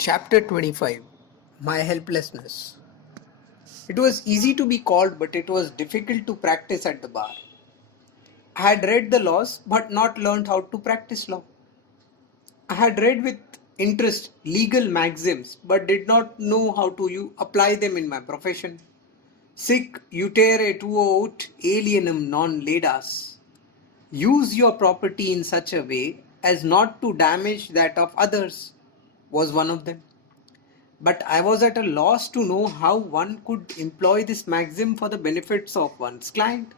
Chapter 25. My Helplessness. It was easy to be called, but it was difficult to practice at the bar. I had read the laws, but not learned how to practice law. I had read with interest legal maxims, but did not know how to apply them in my profession. Sic utere tuo ut alienum non ledas. Use your property in such a way as not to damage that of others, was one of them. But I was at a loss to know how one could employ this maxim for the benefits of one's client.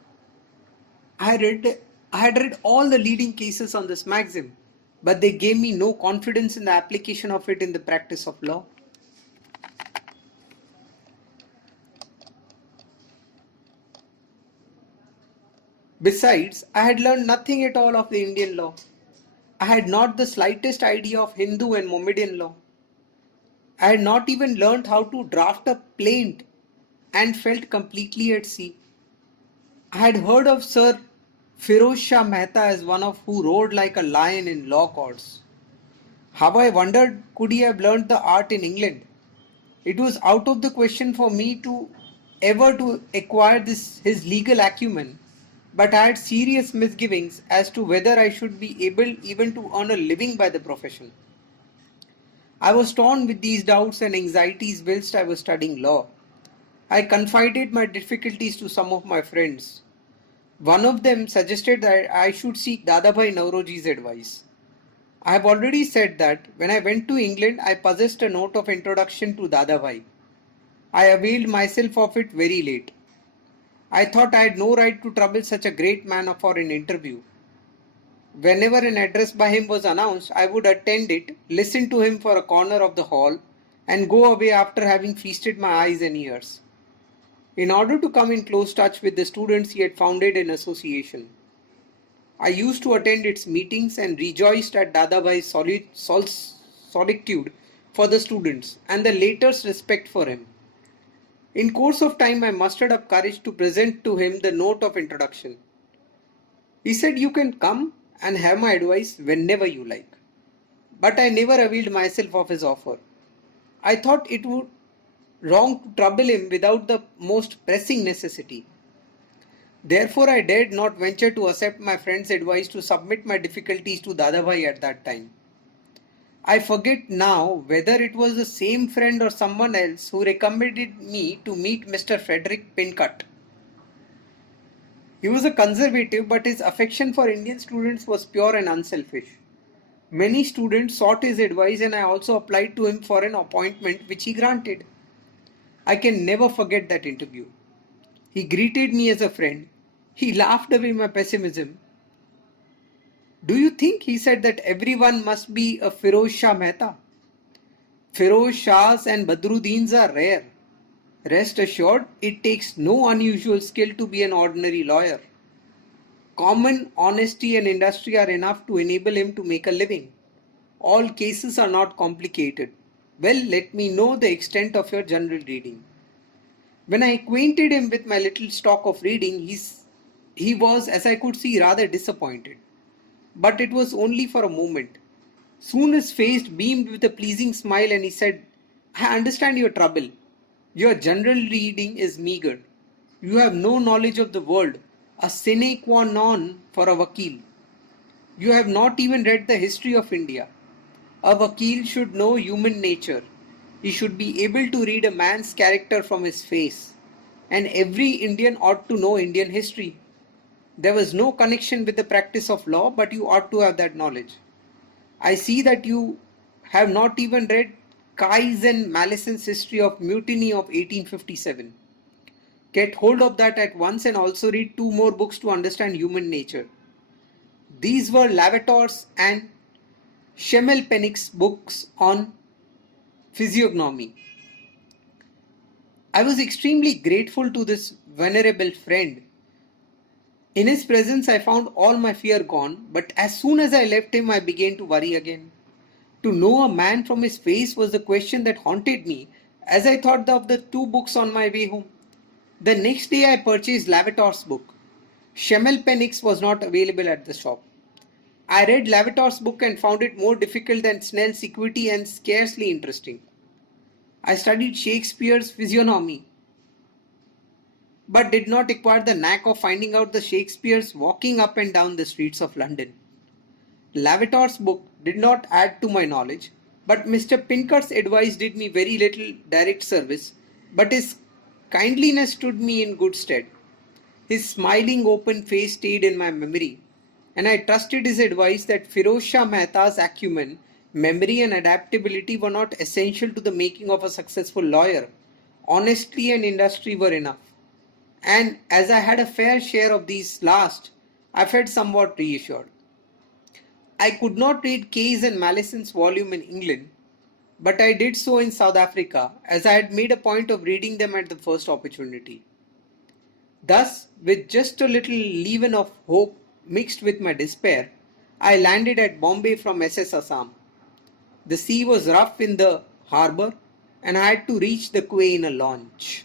I had read, I had read all the leading cases on this maxim, but they gave me no confidence in the application of it in the practice of law. Besides, I had learned nothing at all of the Indian law. I had not the slightest idea of Hindu and Mohammedan law. I had not even learned how to draft a plaint and felt completely at sea. I had heard of Sir Firoz Shah Mehta as one of who roared like a lion in law courts. How I wondered could he have learnt the art in England? It was out of the question for me to ever to acquire this his legal acumen, but I had serious misgivings as to whether I should be able even to earn a living by the profession. I was torn with these doubts and anxieties whilst I was studying law. I confided my difficulties to some of my friends. One of them suggested that I should seek Dadabhai Nauroji's advice. I have already said that when I went to England, I possessed a note of introduction to Dadabhai. I availed myself of it very late. I thought I had no right to trouble such a great man for an interview. Whenever an address by him was announced, I would attend it, listen to him for a corner of the hall, and go away after having feasted my eyes and ears. In order to come in close touch with the students, he had founded an association. I used to attend its meetings and rejoiced at Dadabhai's solitude for the students and the latter's respect for him. In course of time, I mustered up courage to present to him the note of introduction. He said, "You can come and have my advice whenever you like." But I never availed myself of his offer. I thought it would wrong to trouble him without the most pressing necessity. Therefore, I dared not venture to accept my friend's advice to submit my difficulties to Dadabhai at that time. I forget now whether it was the same friend or someone else who recommended me to meet Mr. Frederick Pincutt. He was a conservative, but his affection for Indian students was pure and unselfish. Many students sought his advice, and I also applied to him for an appointment which he granted. I can never forget that interview. He greeted me as a friend. He laughed away my pessimism. "Do you think," he said, "that everyone must be a Firoz Shah Mehta? Firoz Shahs and Badruddins are rare. Rest assured, it takes no unusual skill to be an ordinary lawyer. Common honesty and industry are enough to enable him to make a living. All cases are not complicated. Well, let me know the extent of your general reading." When I acquainted him with my little stock of reading, he was, as I could see, rather disappointed. But it was only for a moment. Soon his face beamed with a pleasing smile and he said, "I understand your trouble. Your general reading is meagre. You have no knowledge of the world, a sine qua non for a vakil. You have not even read the history of India. A vakil should know human nature. He should be able to read a man's character from his face. And every Indian ought to know Indian history. There was no connection with the practice of law, but you ought to have that knowledge. I see that you have not even read Kai's and Malleson's history of mutiny of 1857. Get hold of that at once and also read two more books to understand human nature." These were Lavater's and Schimmelpenninck's books on physiognomy. I was extremely grateful to this venerable friend. In his presence, I found all my fear gone, but as soon as I left him, I began to worry again. To know a man from his face was the question that haunted me as I thought of the two books on my way home. The next day, I purchased Lavater's book. Schimmelpenninck's was not available at the shop. I read Lavater's book and found it more difficult than Snell's Equity and scarcely interesting. I studied Shakespeare's physiognomy, but did not acquire the knack of finding out the Shakespeares walking up and down the streets of London. Lavater's book did not add to my knowledge, but Mr. Pinker's advice did me very little direct service, but his kindliness stood me in good stead. His smiling open face stayed in my memory, and I trusted his advice that Firoz Shah Mehta's acumen, memory and adaptability were not essential to the making of a successful lawyer. Honesty and industry were enough. And as I had a fair share of these last, I felt somewhat reassured. I could not read Keyes and Mallison's volume in England, but I did so in South Africa, as I had made a point of reading them at the first opportunity. Thus, with just a little leaven of hope mixed with my despair, I landed at Bombay from SS Assam. The sea was rough in the harbour, and I had to reach the quay in a launch.